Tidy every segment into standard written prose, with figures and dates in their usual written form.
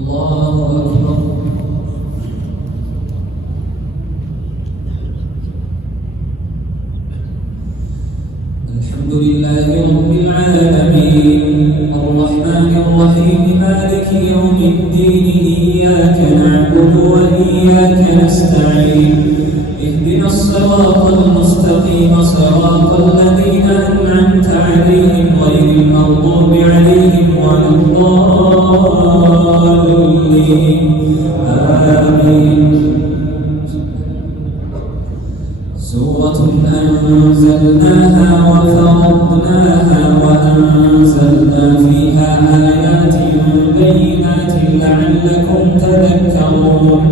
الحمد لله رب العالمين الرحمن الرحيم مالك يوم الدين إياك نعبد وإياك نستعين اهدنا الصراط المستقيم صراط الذين أنعمت عليهم غير المغضوب عليهم ولا الضالين آمين. سورة أنزلناها وفرضناها وأنزلنا فيها آيات بينات لعلكم تذكرون.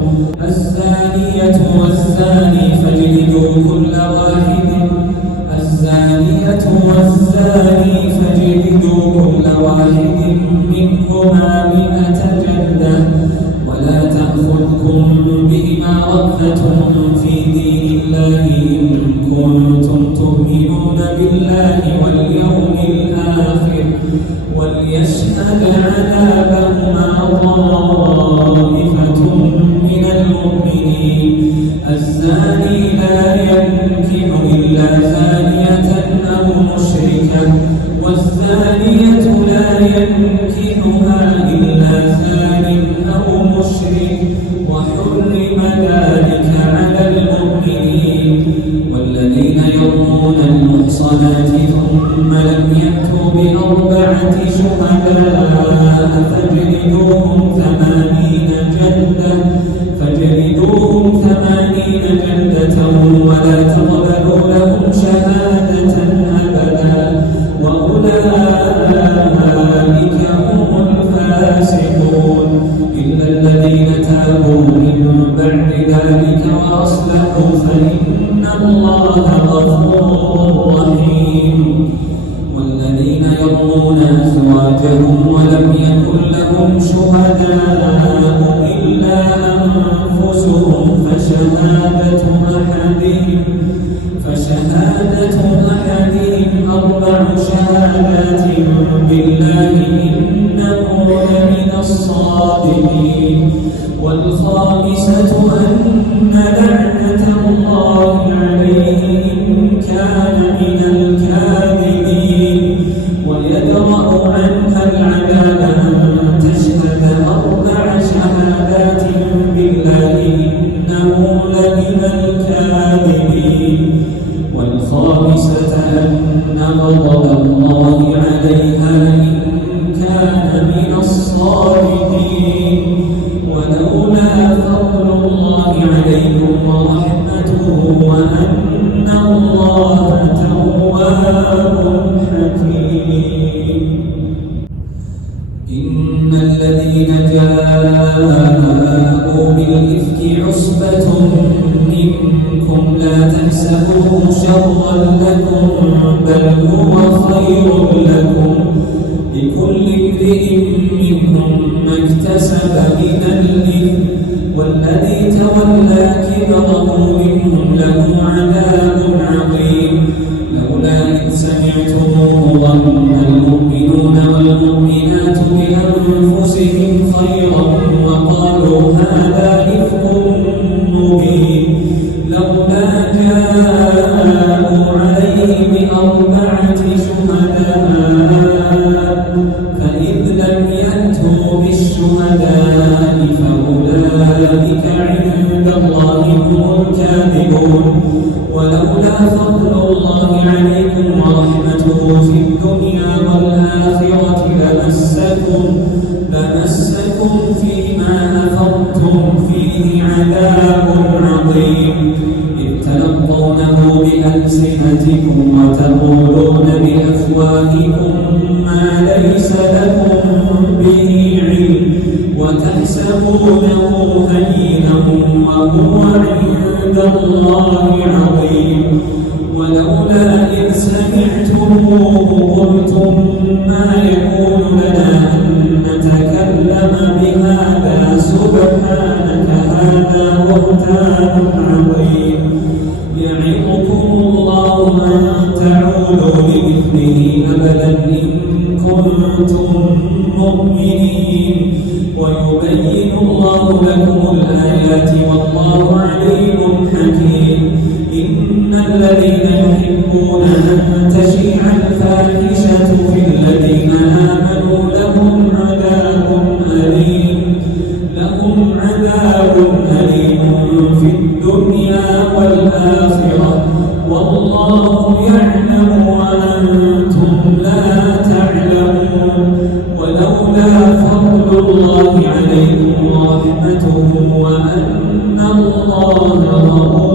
الزانية والزاني فاجلدوا كل واحد منهما 100 جلدة ولا تأخذكم بهما رأفة في دين الله إن كنتم تؤمنون بالله واليوم الآخر وليشهد عذابهما طائفة من المؤمنين. الزاني لا ينكح إلا زانية أو مشركة والزانية لا ينكحها إلا زان أو مشرك وحرم ذلك على المؤمنين. والذين يرمون المحصنات ثم لم يأتوا ب4 شهداء فاجلدوهم 80 جلدة ولا تقبلوا لهم شهادة أبدا وأولئك هم الفاسقون. إلا الذين تابوا من بعد ذلك وأصلحوا فإن الله غفور رحيم. والذين يرمون أزواجهم ولم يكن لهم شهداء إلا أنفسهم فشهادة أحدهم 4 شهادات بالله إنه لمن الصادقين. والخامسة أن لعنة الله عليه إن كان من الكاذبين. ويدرأ عنها العذاب أن تشهد 4 شهادات بالله إنه لمن الكاذبين. والخامسة أن غضب الله عليها إن كان من الصادقين. ولولا فضل الله عليكم ورحمته وأن الله تواب حكيم. إن الذين جاءوا بالإفك عصبة منكم لا تحسبوه شرا لكم بل هو خير لكم لكل امرئ منهم ما اكتسب من الإثم والذي تولى كبره منهم له عذاب عظيم. لولا إذ سمعتموه ظن المؤمنون والمؤمنات بأنفسهم خيرا وقالوا هذا إفك مبين. لولا جاءوا عليه ب4 شهداء فإذ لم يأتوا بالشهداء فأولئك عند الله هم الكاذبون. ولولا فضل الله عليكم ورحمته في الدنيا والآخرة لمسكم فيما أفضتم فيه عذاب عظيم. إذ تلقونه بألسنتكم وتقولون بأفواهكم ما ليس لكم به علم وتحسبونه هينا وهو عند الله عظيم. ولولا إذ سمعتموه قلتم ما يكون لنا أن نتكلم بهذا سبحانك هذا بهتان عظيم. يعظكم الله أن تعودوا لمثله أبدا إن كنتم مؤمنين. ويبين الله لكم الآيات والله عليم حكيم إن الذين يحبون أن تشيع الفاحشة في الذين آمنوا لهم عذاب أليم في الدنيا والآخرة والله يعلم وأنتم لا تعلمون ولولا فضل الله عليكم ورحمته وأن الله غفور